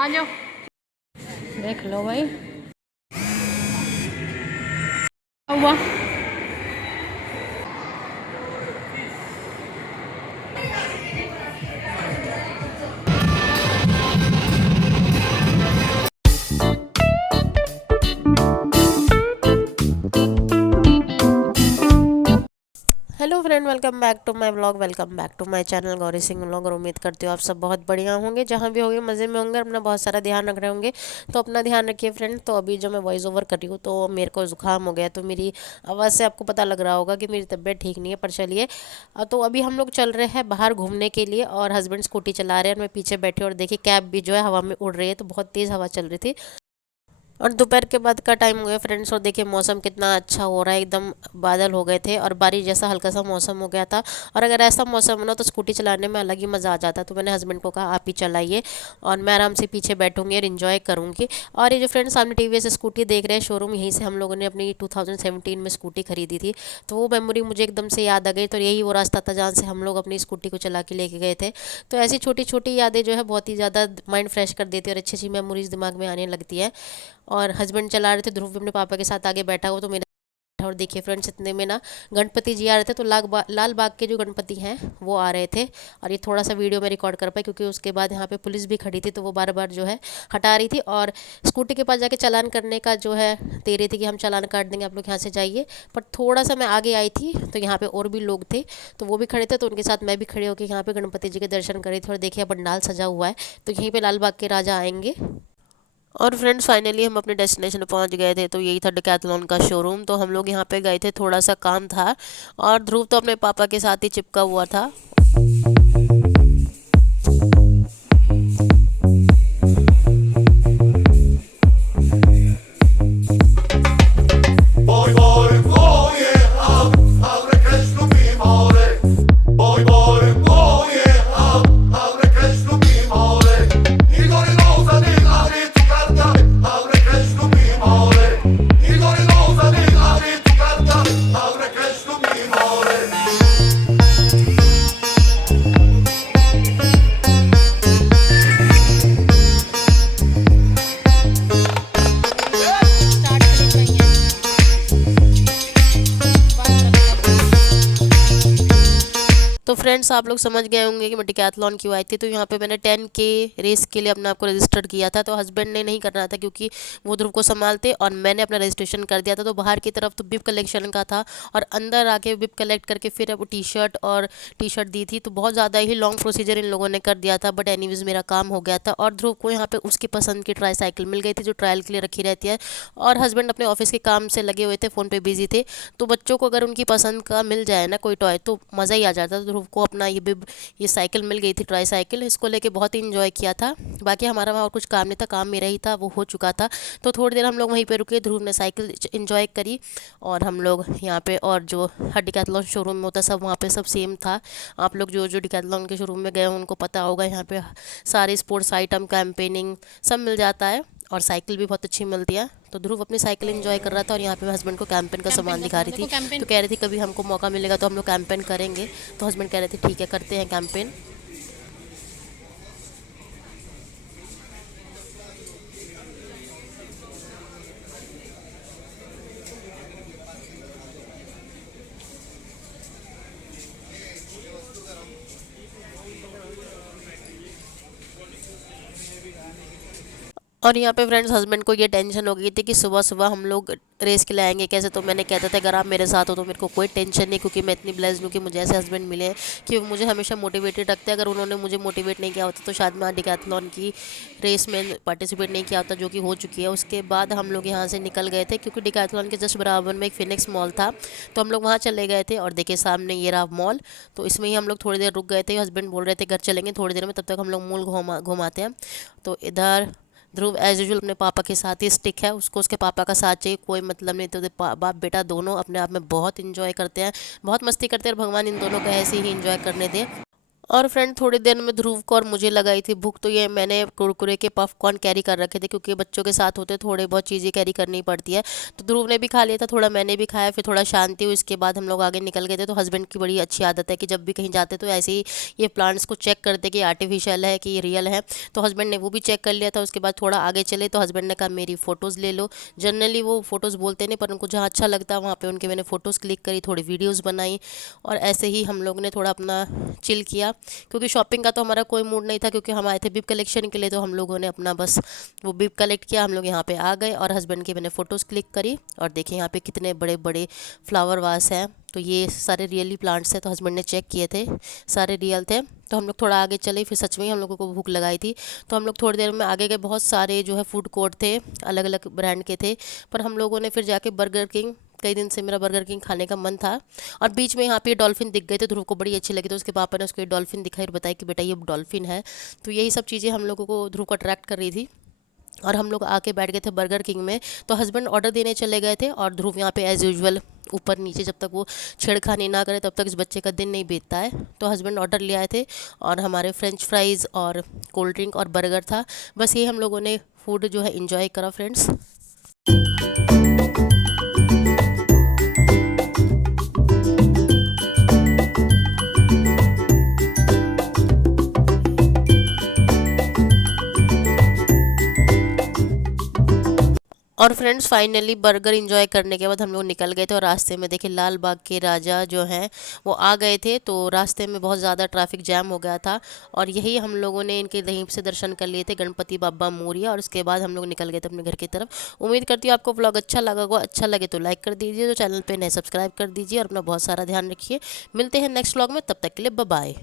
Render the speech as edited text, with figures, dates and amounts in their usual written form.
आ जाओ, देख लो भाई क्या हुआ। Hello friend, welcome back to my vlog. Welcome back to my channel Gauri Singh vlog. और उम्मीद करती हूँ आप सब बहुत बढ़िया होंगे, जहाँ भी होंगे मज़े में होंगे, अपना बहुत सारा ध्यान रख रहे होंगे। तो अपना ध्यान रखिए फ्रेंड। तो अभी जो मैं वॉइस ओवर कर रही हूँ तो मेरे को ज़ुकाम हो गया, तो मेरी आवाज़ से आपको पता लग रहा होगा कि मेरी तबीयत ठीक नहीं है। पर चलिए, तो अभी हम लोग चल रहे हैं बाहर घूमने के लिए, और हस्बैंड स्कूटी चला रहे हैं और मैं पीछे बैठी हूँ। और देखिए कैब भी जो है हवा में उड़ रही है, तो बहुत तेज़ हवा चल रही थी। और दोपहर के बाद का टाइम हो गया फ्रेंड्स, और देखिए मौसम कितना अच्छा हो रहा है। एकदम बादल हो गए थे और बारिश जैसा हल्का सा मौसम हो गया था। और अगर ऐसा मौसम हो ना तो स्कूटी चलाने में अलग ही मज़ा आ जाता। तो मैंने हस्बैंड को कहा आप ही चलाइए, और मैं आराम से पीछे बैठूंगी और इन्जॉय करूँगी। और ये जो फ्रेंड्स सामने टीवीएस स्कूटी देख रहे हैं शोरूम, यहीं से हम लोगों ने अपनी 2017 में स्कूटी खरीदी थी। तो वो मेमोरी मुझे एकदम से याद आ गई। तो यही वो रास्ता था जहाँ से हम लोग अपनी स्कूटी को चला के लेके गए थे। तो ऐसी छोटी छोटी यादें जो है बहुत ही ज़्यादा माइंड फ्रेश कर देती है, और अच्छी अच्छी मेमोरीज दिमाग में आने लगती है। और हस्बैंड चला रहे थे, ध्रुव भी अपने पापा के साथ आगे बैठा हुआ, तो मेरे। और देखिए फ्रेंड्स, इतने में ना गणपति जी आ रहे थे। तो लाल बाग के जो गणपति हैं वो आ रहे थे। और ये थोड़ा सा वीडियो में रिकॉर्ड कर पाई, क्योंकि उसके बाद यहाँ पे पुलिस भी खड़ी थी, तो वो बार बार जो है हटा रही थी। और स्कूटी के पास जाके चालान करने का जो है दे रही थी कि हम चालान काट देंगे, आप लोग यहाँ से जाइए। पर थोड़ा सा मैं आगे आई थी तो यहाँ पे और भी लोग थे, तो वो भी खड़े थे, तो उनके साथ मैं भी खड़े होकर यहाँ पे गणपति जी के दर्शन कर रही थी। और देखिए पंडाल सजा हुआ है, तो यहीं पे लाल बाग के राजा आएंगे। और फ्रेंड्स फाइनली हम अपने डेस्टिनेशन पे पहुंच गए थे। तो यही था डिकैथलॉन का शोरूम। तो हम लोग यहाँ पे गए थे, थोड़ा सा काम था। और ध्रुव तो अपने पापा के साथ ही चिपका हुआ था। Boy, boy, pojechał, a w rekesz lubi more. Boy, boy, pojechał, a w rekesz lubi more. Igor Rosa, nie gary tu karta, a w rekesz lubi more. Igor Rosa, nie gary tu karta, a w rekesz lubi more. तो friends आप लोग समझ गए होंगे कि मैं decathlon क्यों आई थी। तो यहाँ पे मैंने 10K रेस के लिए अपने आप को रजिस्टर किया था। तो हस्बैंड ने नहीं करना था, क्योंकि वो ध्रुव को संभालते, और मैंने अपना रजिस्ट्रेशन कर दिया था। तो बाहर की तरफ तो बिप कलेक्शन का था, और अंदर आके बिप कलेक्ट करके फिर वो टी शर्ट दी थी। तो बहुत ज़्यादा ही लॉन्ग प्रोसीजर इन लोगों ने कर दिया था, बट एनीवेज मेरा काम हो गया था। और ध्रुव को यहाँ पे उसकी पसंद की ट्राई साइकिल मिल गई थी, जो ट्रायल के लिए रखी रहती है। और हस्बैंड अपने ऑफिस के काम से लगे हुए थे, फ़ोन पे बिजी थे। तो बच्चों को अगर उनकी पसंद का मिल जाए ना कोई टॉय, तो मज़ा ही आ जाता। तो ध्रुव को अपना ये साइकिल मिल गई थी, ट्राई साइकिल। इसको लेके बहुत ही इंजॉय किया था। बाकी हमारा वहाँ और कुछ काम नहीं था, काम मेरा ही था, वो हो चुका था। तो थोड़ी देर हम लोग वहीं पे रुके, ध्रुव ने साइकिल इंजॉय करी। और हम लोग यहाँ पे, और जो हर डिकैथलॉन शोरूम में होता है सब वहाँ पे सब सेम था। आप लोग जो जो डिकैथलॉन के शोरूम में गए हो उनको पता होगा, यहाँ पे सारे स्पोर्ट्स आइटम, कैंपेनिंग सब मिल जाता है। और साइकिल भी बहुत अच्छी मिलती है। तो ध्रुव अपनी साइकिल एंजॉय कर रहा था, और यहाँ पे मैं हस्बैंड को कैंपेन का सामान दिखा रही थी। तो कह रही थी कभी हमको मौका मिलेगा तो हम लोग कैंपेन करेंगे। तो हस्बैंड कह रहे थे ठीक है, करते हैं कैंपेन। और यहाँ पे फ्रेंड्स हस्बैंड को ये टेंशन हो गई थी कि सुबह सुबह हम लोग रेस के लिए आएंगे कैसे। तो मैंने कहता था अगर आप मेरे साथ हो तो मेरे को कोई टेंशन नहीं, क्योंकि मैं इतनी ब्लेस्ड हूँ कि मुझे ऐसे हस्बैंड मिले हैं कि वो मुझे हमेशा मोटिवेटेड रखते हैं। अगर उन्होंने मुझे मोटिवेट नहीं किया होता तो शायद मैं डिकैथलॉन की रेस में पार्टिसिपेट नहीं किया होता, जो कि हो चुकी है। उसके बाद हम लोग यहाँ से निकल गए थे, क्योंकि डिकैथलॉन के जस्ट बराबर में एक फिनिक्स मॉल था। तो हम लोग वहाँ चले गए थे, और देखिए सामने ये रहा मॉल। तो इसमें ही हम लोग थोड़ी देर रुक गए थे। हस्बैंड बोल रहे थे घर चलेंगे थोड़ी देर में, तब तक हम लोग मॉल घुमाते हैं। तो इधर ध्रुव एज यूजल अपने पापा के साथ ही स्टिक है, उसको उसके पापा का साथ चाहिए, कोई मतलब नहीं। तो बाप बेटा दोनों अपने आप में बहुत इंजॉय करते हैं, बहुत मस्ती करते हैं। और भगवान इन दोनों को ऐसे ही इंजॉय करने दे। और फ्रेंड थोड़ी देर में ध्रुव को और मुझे लगाई थी भूख, तो ये मैंने कुरकुरे के पॉपकॉर्न कैरी कर रखे थे, क्योंकि बच्चों के साथ होते थोड़े बहुत चीज़ें कैरी करनी पड़ती है। तो ध्रुव ने भी खा लिया था, थोड़ा मैंने भी खाया, फिर थोड़ा शांति हुई। इसके बाद हम लोग आगे निकल गए थे। तो हस्बैंड की बड़ी अच्छी आदत है कि जब भी कहीं जाते तो ऐसे ही ये प्लांट्स को चेक करते कि आर्टिफिशियल है कि रियल है। तो हस्बैंड ने वो भी चेक कर लिया था। उसके बाद थोड़ा आगे चले तो हस्बैंड ने कहा मेरी फ़ोटोज़ ले लो। जनरली वो फ़ोटोज़ बोलते नहीं, पर उनको जहाँ अच्छा लगता है वहाँ पे उनके मैंने फ़ोटोज़ क्लिक करी, थोड़ी वीडियोज़ बनाई, और ऐसे ही हम लोग ने थोड़ा अपना चिल किया। क्योंकि शॉपिंग का तो हमारा कोई मूड नहीं था, क्योंकि हम आए थे बिब कलेक्शन के लिए। तो हम लोगों ने अपना बस वो बिब कलेक्ट किया, हम लोग यहाँ पे आ गए और हस्बैंड की मैंने फ़ोटोज़ क्लिक करी। और देखिए यहाँ पे कितने बड़े बड़े फ्लावर वास हैं। तो ये सारे रियली प्लांट्स हैं, तो हस्बैंड ने चेक किए थे, सारे रियल थे। तो हम लोग थोड़ा आगे चले, फिर सच में ही हम लोगों को भूख लगाई थी। तो हम लोग थोड़ी देर में आगे गए। बहुत सारे जो है फूड कोर्ट थे, अलग अलग ब्रांड के थे, पर हम लोगों ने फिर जाके बर्गर किंग, कई दिन से मेरा बर्गर किंग खाने का मन था। और बीच में यहाँ पे डॉल्फिन दिख गए थे, ध्रुव को बड़ी अच्छी लगी, तो उसके पापा ने उसको डॉल्फिन दिखाई और बताया कि बेटा ये डॉल्फिन है। तो यही सब चीज़ें हम लोगों को ध्रुव को अट्रैक्ट कर रही थी। और हम लोग आके बैठ गए थे बर्गर किंग में। तो हस्बैंड ऑर्डर देने चले गए थे और ध्रुव यहाँ पे एज़ यूजुअल ऊपर नीचे, जब तक वो छेड़खानी ना करे तब तक इस बच्चे का दिन नहीं बीतता है। तो हस्बैंड ऑर्डर ले आए थे और हमारे फ्रेंच फ्राइज़ और कोल्ड ड्रिंक और बर्गर था। बस ये हम लोगों ने फूड जो है इंजॉय करा फ्रेंड्स। और फ्रेंड्स फाइनली बर्गर इंजॉय करने के बाद हम लोग निकल गए थे। और रास्ते में देखिए लाल बाग के राजा जो हैं वो आ गए थे। तो रास्ते में बहुत ज़्यादा ट्रैफिक जैम हो गया था, और यही हम लोगों ने इनके यहीं से दर्शन कर लिए थे, गणपति बाबा मोरिया। और उसके बाद हम लोग निकल गए थे अपने घर की तरफ। उम्मीद करती हूँ आपको व्लॉग अच्छा लगा होगा। अच्छा लगे तो लाइक कर दीजिए, तो चैनल पर नए सब्सक्राइब कर दीजिए, और अपना बहुत सारा ध्यान रखिए। मिलते हैं नेक्स्ट व्लॉग में, तब तक के लिए बाय बाय।